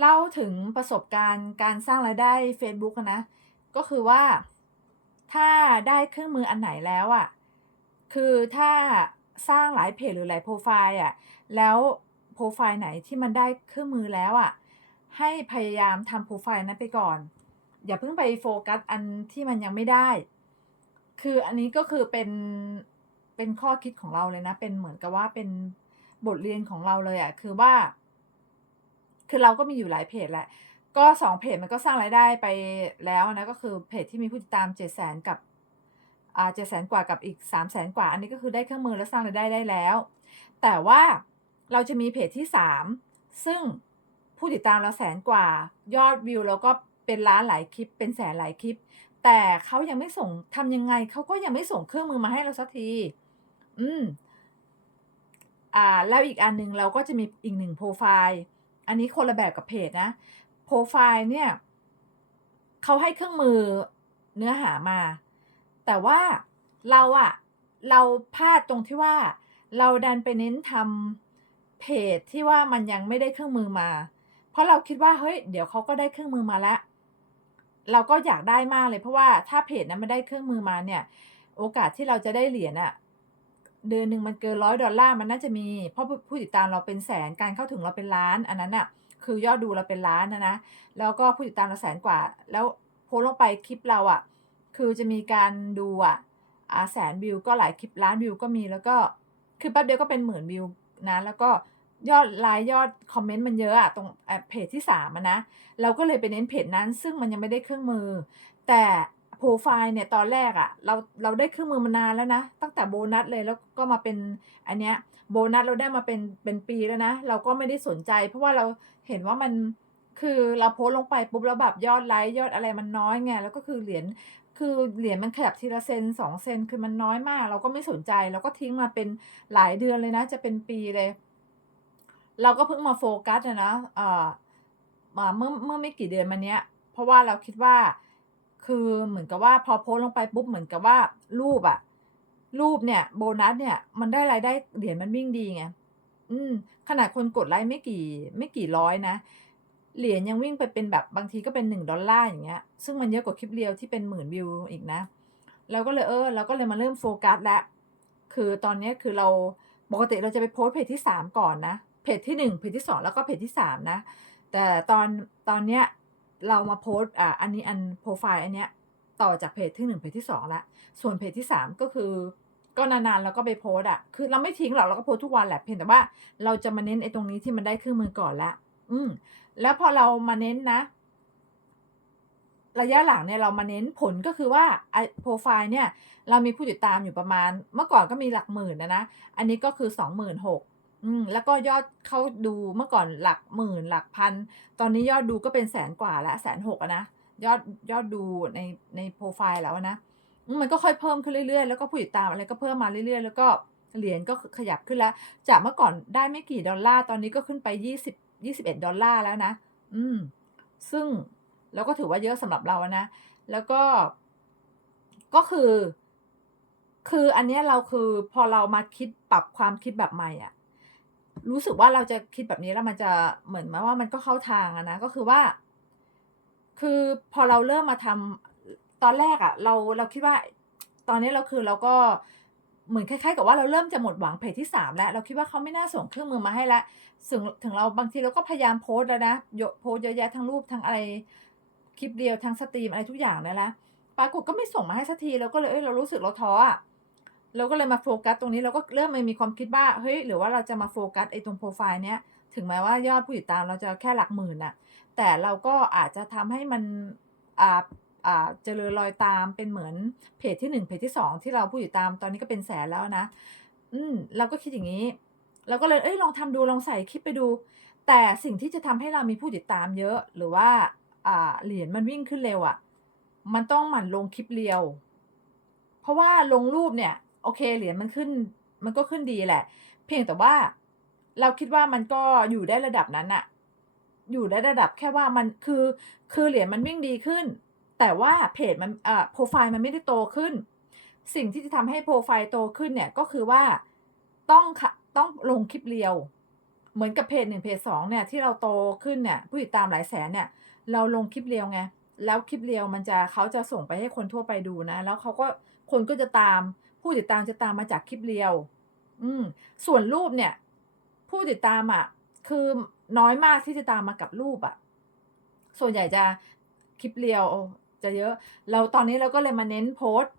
เล่าถึงประสบการณ์การสร้างรายได้เฟซบุ๊กอะนะ ก็คือว่าถ้าได้เครื่องมืออันไหนแล้วอะคือถ้าสร้างหลายเพจหรือหลายโพรไฟล์อะแล้วโพรไฟล์ไหนที่มันได้เครื่องมือแล้วอะให้พยายามทำโพรไฟล์นั้นไปก่อน อย่าเพิ่งไปโฟกัสอันที่มันยังไม่ได้ คืออันนี้ก็คือเป็นเป็นข้อคิดของเราเลยนะ เป็นเหมือนกับว่าเป็นบทเรียนของเราเลยอะคือว่า คือเราก็มีอยู่หลายเพจแหละ ก็2เพจมันก็สร้างรายได้ไปแล้วนะ ก็คือเพจที่มีผู้ติดตาม700,000กับอ่า700,000กว่ากับอีก300,000กว่า อันนี้ก็คือได้เครื่องมือและสร้างรายได้ได้แล้ว แต่ว่าเราจะมีเพจที่3ซึ่งผู้ติดตามเราแสนกว่ายอดวิวเราก็เป็นล้านหลายคลิป เป็นแสนหลายคลิป แต่เขายังไม่ส่งทำยังไงเขาก็ยังไม่ส่งเครื่องมือมาให้เราสักที อืมอ่าแล้วอีกอันหนึ่งเราก็จะมีอีก1โพรไฟล์ อันนี้คนละแบบกับเพจนะโพรไฟล์เนี่ยเขาให้เครื่องมือเนื้อหามา แต่ว่าเราอะเราพลาดตรงที่ว่า เราดันไปเน้นทำเพจที่ว่ามันยังไม่ได้เครื่องมือมา เพราะเราคิดว่าเฮ้ยเดี๋ยวเขาก็ได้เครื่องมือมาล้วเราก็อยากได้มากเลยเพราะว่าถ้าเพจนั้นไมันได้เครื่องมือมาเนี่ย โอกาสที่เราจะได้เหรียญอะ เดือนหนึ่งมันเกิน $100 มันน่าจะมี เพราะผู้ติดตามเราเป็นแสนการเข้าถึงเราเป็นล้าน อันนั้นน่ะคือยอดดูเราเป็นล้านอะนะแล้วก็ผู้ติดตามเราแสนกว่า แล้วโพสลงไปคลิปเราอะคือจะมีการดูอะอ่า100,000วิวก็หลายคลิปล้านวิวก็มีแล้วก็คือแป๊บเดียวก็เป็น10,000วิวนะแล้วก็ยอดไลก์ยอดคอมเมนต์มันเยอะอะตรงอ่าเพจที่3อะนะ เราก็เลยไปเน้นเพจนั้น ซึ่งมันยังไม่ได้เครื่องมือ แต่ โพรไฟล์เนี่ยตอนแรกอะเราเราได้เครื่องมือมานานแล้วนะ ตั้งแต่โบนัสเลยแล้วก็มาเป็นอันเนี้ยโบนัสเราได้มาเป็นเป็นปีแล้วนะ เราก็ไม่ได้สนใจ เพราะว่าเราเห็นว่ามันคือเราโพสลงไปปุ๊บแล้วแบบยอดไลก์ยอดอะไรมันน้อยไงแล้วก็คือเหรียญคือเหรียญมันขยับทีละเซน2เซนคือมันน้อยมาก เราก็ไม่สนใจเราก็ทิ้งมาเป็นหลายเดือนเลยนะ จะเป็นปีเลย เราก็เพิ่งมาโฟกัสอะนะอ่อ่าเมื่อเมื่อไม่กี่เดือนมาเนี้ย เพราะว่าเราคิดว่า คือเหมือนกับว่าพอโพสลงไปปุ๊บเหมือนกับว่ารูปอะรูปเนี่ยโบนัสเนี่ย มันได้รายได้เหรียญมันวิ่งดีไงอืม ขนาดคนกดไลก์ไม่กี่ ไม่กี่ร้อยนะเหรียญยังวิ่งไปเป็นแบบบางทีก็เป็น $1 อลลาร์อย่างเงี้ย ซึ่งมันเยอะกว่าคลิป Reel ที่เป็น10,000วิวอีกนะเราก็เลยเออเราก็เลยมาเริ่มโฟกัสแล้วคือตอนนี้คือเราปกติเราจะไปโพสเพจที่3ก่อนนะเพจที่1เพจที่2แล้วก็เพจที่3นะ แต่ตอนตอนเนี้ย เรามาโพสอ่าอันนี้อันโพรไฟล์อันเนี้ยต่อจากเพจที่1เพจที่2แล้วส่วนเพจที่3ก็คือก็นานๆเราก็ไปโพสอะคือเราไม่ทิ้งหรอกเราก็โพสทุกวันแหละเพียงแต่ว่าเราจะมาเน้นไอ้ตรงนี้ที่มันได้เครื่องมือก่อนล้วอืม แล้วพอเรามาเน้นนะ ระยะหลังเนี่ยเรามาเน้นผลก็คือว่าไอ้โพรไฟล์เนี่ย เรามีผู้ติดตามอยู่ประมาณ เมื่อก่อนก็มีหลักหมื่นอะนะ อันนี้ก็คือ26,000อืม แล้วก็ยอดเข้าดูเมื่อก่อนหลักหมื่นหลักพัน ตอนนี้ยอดดูก็เป็นแสนกว่าแล้ว160,000อะนะยอดยอดดูในในโพรไฟล์แล้วนะมันก็ค่อยเพิ่มขึ้นเรื่อยๆ แล้วก็ผู้ติดตามอะไรก็เพิ่มมาเรื่อยๆ แล้วก็เหรียญก็ขยับขึ้นแล้ว จากเมื่อก่อนได้ไม่กี่ดอลลาร์ตอนนี้ก็ขึ้นไป20 $21 แล้วนะ อืม ซึ่งเราก็ถือว่าเยอะสำหรับเราอะนะ แล้วก็ ก็คือ คืออันเนี้ยเราคือพอเรามาคิดปรับความคิดแบบใหม่อะ รู้สึกว่าเราจะคิดแบบนี้แล้วมันจะเหมือนแบบว่ามันก็เข้าทางอะนะก็คือว่า คือพอเราเริ่มมาทำตอนแรกอะเราเราคิดว่า ตอนนี้เราคือเราก็เหมือนคล้ายๆ กับว่าเราเริ่มจะหมดหวังเพจที่3แล้ว เราคิดว่าเขาไม่น่าส่งเครื่องมือมาให้แล้วสึงถึงเราบางทีเราก็พยายามโพสแล้วนะโยโพสเยอะแยะทั้งรูปทั้งอะไรคลิป Reel ทั้งสตรีมอะไรทุกอย่างเนี่ยนะปรากฏก็ไม่ส่งมาให้สักทีเราก็เลยเฮ้ยเรารู้สึกเราท้ออะ เราก็เลยมาโฟกัสตรงนี้เราก็เริ่มมามีความคิดว่าเฮ้ยหรือว่าเราจะมาโฟกัสไอ้ตรงโพรไฟล์เนี้ยถึงแม้ว่ายอดผู้ติดตามเราจะแค่หลักหมื่นน่ะแต่เราก็อาจจะทำให้มันอ่าอ่าเจริญรอยตามเป็นเหมือนเพจที่ 1 เพจที่ 2 ที่เราผู้ติดตามตอนนี้ก็เป็นแสนแล้วนะ อืมเราก็คิดอย่างงี้ เราก็เลยเฮ้ยลองทำดูลองใส่คลิปไปดู แต่สิ่งที่จะทำให้เรามีผู้ติดตามเยอะ หรือว่าอ่าเหรียญมันวิ่งขึ้นเร็วอะมันต้องหมั่นลงคลิป Reel เพราะว่าลงรูปเนี่ย โอเคเหรียญมันขึ้น มันก็ขึ้นดีแหละ เพียงแต่ว่าเราคิดว่ามันก็อยู่ได้ระดับนั้นน่ะอยู่ได้ระดับแค่ว่ามันคือคือเหรียญมันวิ่งดีขึ้น แต่ว่าเพจมันอ่าโพรไฟล์มันไม่ได้โตขึ้น สิ่งที่จะทำให้โพรไฟล์โตขึ้นเนี่ยก็คือว่าต้องต้องลงคลิป Reel เหมือนกับเพจ1เพจ2เนี่ยที่เราโตขึ้นเนี่ยผู้ติดตามหลายแสนเนี่ย เราลงคลิป Reel ไงแล้วคลิป Reel มันจะเขาจะส่งไปให้คนทั่วไปดูนะ แล้วเขาก็คนก็จะตาม ผู้ติดตามจะตามมาจากคลิป Reel อืม ส่วนรูปเนี่ย ผู้ติดตามอะคือน้อยมากที่จะตามมากับรูปอะส่วนใหญ่จะคลิป Reel จะเยอะ เราตอนนี้เราก็เลยมาเน้นโพส์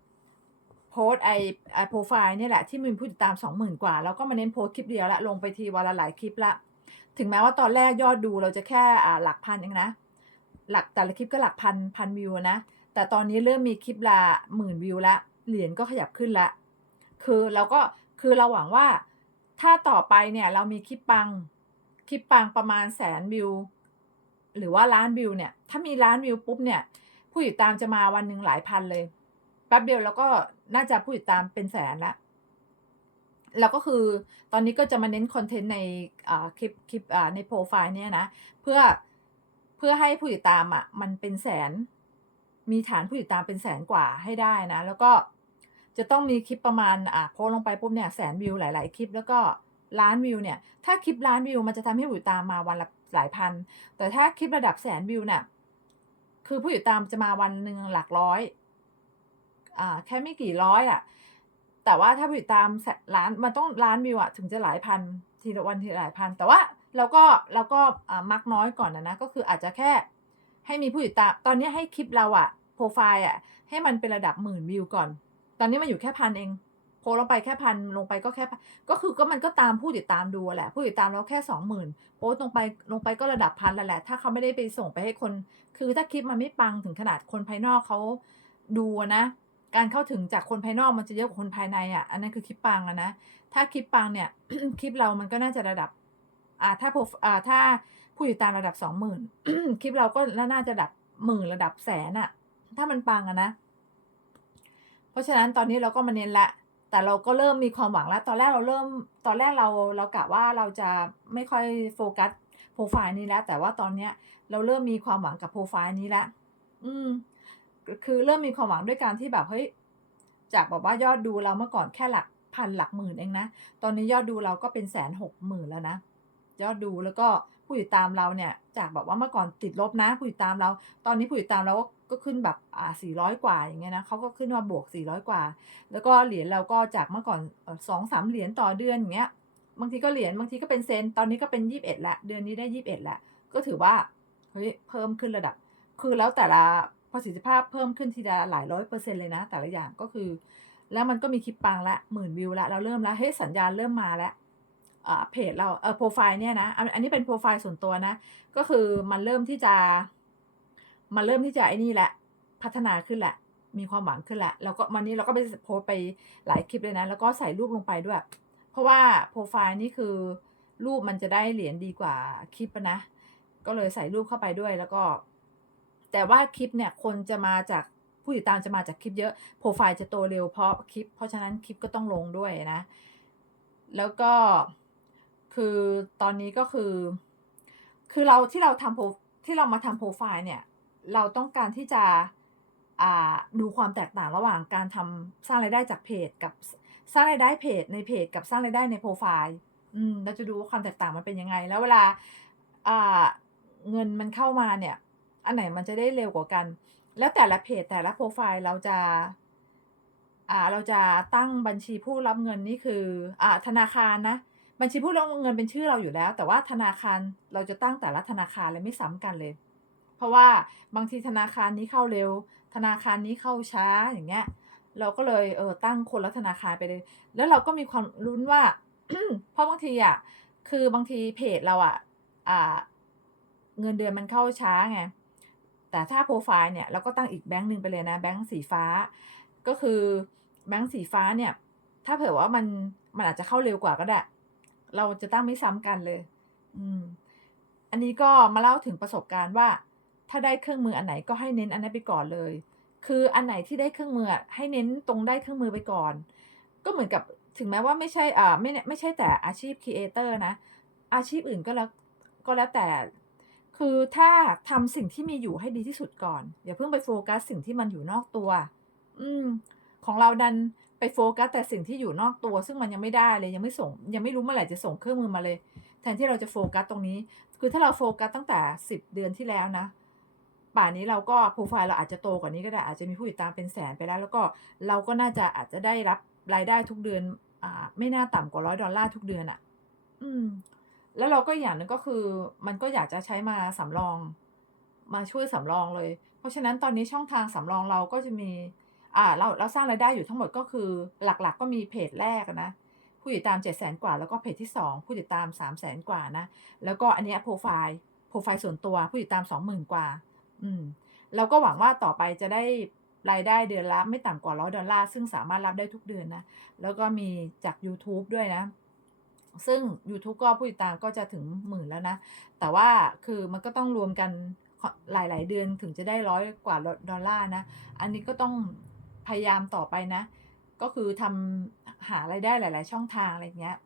โพส์ไอ้ไอโพรไฟล์เนี่ยแหละที่มีผู้ติดตาม20,000กว่าเราก็มาเน้นโพส์คลิปเดียวล้วลงไปทีวันละหลายคลิปล้วถึงแม้ว่าตอนแรกยอดดูเราจะแค่อ่าหลักพันเองนะ หลักแต่ละคลิปก็หลักพันพันวิวนะ แต่ตอนนี้เริ่มมีคลิปละหมื่นวิวแล้ว เหรียญก็ขยับขึ้นล้วคือเราก็คือเราหวังว่าถ้าต่อไปเนี่ยเรามีคลิปปังคลิปปังประมาณ100,000วิว หรือว่าล้านวิวเนี่ย ถ้ามีล้านวิวปุ๊บเนี่ย ผู้ติดตามจะมาวันหนึ่งหลายพันเลยแป๊บเดียวเราก็น่าจะผู้ติดตามเป็นแสนล้วแล้วก็คือตอนนี้ก็จะมาเน้นคอนเทนต์ในอ่าคลิปคลิปอ่าในโพรไฟล์เนี่ยนะเพื่อเพื่อให้ผู้ติดตามอะมันเป็นแสน มีฐานผู้ติดตามเป็นแสนกว่าให้ได้นะ แล้วก็ จะต้องมีคลิปประมาณอ่าโพสลงไปปุ๊บเนี่ย100,000วิวหลาย ๆ คลิปแล้วก็ล้านวิวเนี่ย ถ้าคลิปล้านวิวมันจะทำให้ผู้ติดตามมาวันละหลายพัน แต่ถ้าคลิประดับแสนวิวเนี่ยคือผู้ติดตามจะมาวันหนึ่งหลักร้อยอ่าแค่ไม่กี่ร้อยอะแต่ว่าถ้าผู้ติดตามแสล้านมันต้องล้านวิวอะถึงจะหลายพันทีละวันทีละหลายพัน แต่ว่าเราก็เราก็มักน้อยก่อนอะนะก็คืออาจจะแค่ให้มีผู้ติดตามตอนนี้ให้คลิปเราอะโพรไฟล์อะให้มันเป็นระดับหมื่นวิวก่อน ตอนนี้มันอยู่แค่พันเองโพสต์ลงไปแค่พันลงไปก็แค่ ก็คือก็มันก็ตามผู้ติดตามดูแหละ ผู้ติดตามเราแค่20,000โพสลงไปลงไปก็ระดับพันแล้วแหละ ถ้าเขาไม่ได้ไปส่งไปให้คน คือถ้าคลิปมันไม่ปังถึงขนาดคนภายนอกเขาดูนะ การเข้าถึงจากคนภายนอกมันจะเยอะกว่าคนภายในอะอันนั้นคือคลิปปังอะนะ ถ้าคลิปปังเนี่ย คลิปเรามันก็น่าจะระดับ อ่า ถ้าโพอ่า ถ้าผู้ติดตามระดับ20,000คลิปเราก็น่าจะระดับหมื่นระดับแสนอะถ้ามันปังอะนะ เพราะฉะนั้นตอนนี้เราก็มาเน้นล้วแต่เราก็เริ่มมีความหวังแล้ว ตอนแรกเราเริ่ม ตอนแรกเราเรากะว่าเราจะไม่ค่อยโฟกัสโพรไฟล์นี้แล้ว แต่ว่าตอนเนี้ยเราเริ่มมีความหวังกับโพรไฟล์นี้แล้วอืม คือเริ่มมีความหวังด้วยการที่แบบเฮ้ย จากแบบว่ายอดดูเราเมื่อก่อนแค่หลักพันหลักหมื่นเองนะ ตอนนี้ยอดดูเราก็เป็น160,000แล้วนะ ยอดดูแล้วก็ ผู้ติดตามเราเนี่ย จากแบบว่าเมื่อก่อนติดลบนะ ผู้ติดตามเรา ตอนนี้ผู้ติดตามเราก็ก็ขึ้นแบบอ่า400กว่าอย่างเงี้ยนะเขาก็ขึ้นมาบวก400กว่า แล้วก็เหรียญเราก็จากเมื่อก่อนเอ่อ2-3เหรียญต่อเดือนอย่างเงี้ย บางทีก็เหรียญบางทีก็เป็นเซนตอนนี้ก็เป็น21ล้วเดือนนี้ได้21ล้วก็ถือว่าเฮ้ยเพิ่มขึ้นระดับ คือแล้วแต่ละประสิทธิภาพเพิ่มขึ้นทีละหลายร้อยเปอร์เซ็นต์เลยนะ แต่ละอย่างก็คือ แล้วมันก็มีคลิปปังล้วหมื่นวิวล้วเราเริ่มแล้วเฮ้ยสัญญาณเริ่มมาแล้ว เพจเราเออโพรไฟล์เนี่ยนะอันนี้เป็นโพรไฟล์ส่วนตัวนะ ก็คือมันเริ่มที่จะ มันเริ่มที่จะไอ้นี่แหล้วพัฒนาขึ้นแหล้วมีความหวังขึ้นแหล้วแล้วก็วันนี้เราก็ไปโพสไปหลายคลิปเลยนะ แล้วก็ใส่รูปลงไปด้วย เพราะว่าโพรไฟล์นี่คือรูปมันจะได้เหรียญดีกว่าคลิปนะ ก็เลยใส่รูปเข้าไปด้วยแล้วก็ แต่ว่าคลิปเนี่ยคนจะมาจากผู้ติดตามจะมาจากคลิปเยอะโพรไฟล์จะโตเร็วเพราะคลิป เพราะฉะนั้นคลิปก็ต้องลงด้วยนะ แล้วก็ คือตอนนี้ก็คือ คือเราที่เราทำโพรที่เรามาทำโพรไฟล์เนี่ย เราต้องการที่จะอ่าดูความแตกต่างระหว่างการทำสร้างรายได้จากเพจ กับสร้างรายได้เพจในเพจ กับสร้างรายได้ในโพรไฟล์อืมเราจะดูว่าความแตกต่างมันเป็นยังไง แล้วเวลาอ่าเงินมันเข้ามาเนี่ย อันไหนมันจะได้เร็วกว่ากัน แล้วแต่ละเพจแต่ละโพรไฟล์เราจะอ่าเราจะตั้งบัญชีผู้รับเงินนี่คืออ่าธนาคารนะ บัญชีผู้รับเงินเป็นชื่อเราอยู่แล้ว แต่ว่าธนาคารเราจะตั้งแต่ละธนาคารเลยไม่ซ้ำกันเลย เพราะว่าบางทีธนาคารนี้เข้าเร็ว ธนาคารนี้เข้าช้าอย่างเงี้ย เราก็เลยเออตั้งคนละธนาคารไปเลย แล้วเราก็มีความลุ้นว่าเพราะบางทีอะคือบางทีเพจเราอะอ่า เงินเดือนมันเข้าช้าไงแต่ถ้าโพรไฟล์เนี่ยเราก็ตั้งอีกแบงก์หนึ่งไปเลยนะแบงก์สีฟ้า ก็คือแบงก์สีฟ้าเนี่ย ถ้าเผื่อว่ามันมันอาจจะเข้าเร็วกว่าก็ได้ เราจะตั้งไม่ซ้ำกันเลย อืม อันนี้ก็มาเล่าถึงประสบการณ์ว่า ถ้าได้เครื่องมืออันไหนก็ให้เน้นอันนั้นไปก่อนเลย คืออันไหนที่ได้เครื่องมือให้เน้นตรงได้เครื่องมือไปก่อน ก็เหมือนกับถึงแม้ว่าไม่ใช่อ่าไม่ไม่ใช่แต่อาชีพครีเอเตอร์นะ อาชีพอื่นก็แล้วก็แล้วแต่ คือถ้าทำสิ่งที่มีอยู่ให้ดีที่สุดก่อน อย่าเพิ่งไปโฟกัสสิ่งที่มันอยู่นอกตัว อืม ของเราดัน ไปโฟกัสแต่สิ่งที่อยู่นอกตัว ซึ่งมันยังไม่ได้เลยยังไม่ส่งยังไม่รู้เมื่อไหร่จะส่งเครื่องมือมาเลย แทนที่เราจะโฟกัสตรงนี้ คือถ้าเราโฟกัสตั้งแต่ 10 เดือนที่แล้วนะป่านนี้เราก็โปรไฟล์เราอาจจะโตกว่านี้ก็ได้อาจจะมีผู้ติดตามเป็นแสนไปแล้ว แล้วก็เราก็น่าจะอาจจะได้รับรายได้ทุกเดือนอ่าไม่น่าต่ำกว่า $100 ดอลลาร์ทุกเดือนอะอืม แล้วเราก็อีกอย่างหนึ่งก็คือ มันก็อยากจะใช้มาสำรอง มาช่วยสำรองเลย เพราะฉะนั้นตอนนี้ช่องทางสำรองเราก็จะมี อ่าเราเราสร้างรายได้อยู่ทั้งหมดก็คือหลักๆ ก็มีเพจแรกนะผู้ติดตาม700,000กว่า แล้วก็เพจที่ 2 ผู้ติดตาม 300,000 กว่านะ แล้วก็อันนี้โพรไฟล์โพรไฟล์ส่วนตัวผู้ติดตาม 20,000 กว่า อืมเราก็หวังว่าต่อไปจะได้รายได้เดือนละไม่ต่ำกว่า $100 ดอลลาร์ ซึ่งสามารถรับได้ทุกเดือนนะ แล้วก็มีจากยูทูบด้วยนะ ซึ่งยูทูบก็ผู้ติดตามก็จะถึงหมื่นแล้วนะ แต่ว่าคือมันก็ต้องรวมกันหลาย ๆ เดือนถึงจะได้100กว่าดอลลาร์นะ อันนี้ก็ต้อง พยายามต่อไปนะ ก็คือทำหาไรายได้หลาย ๆ ช่องทางอะไรเงี้ย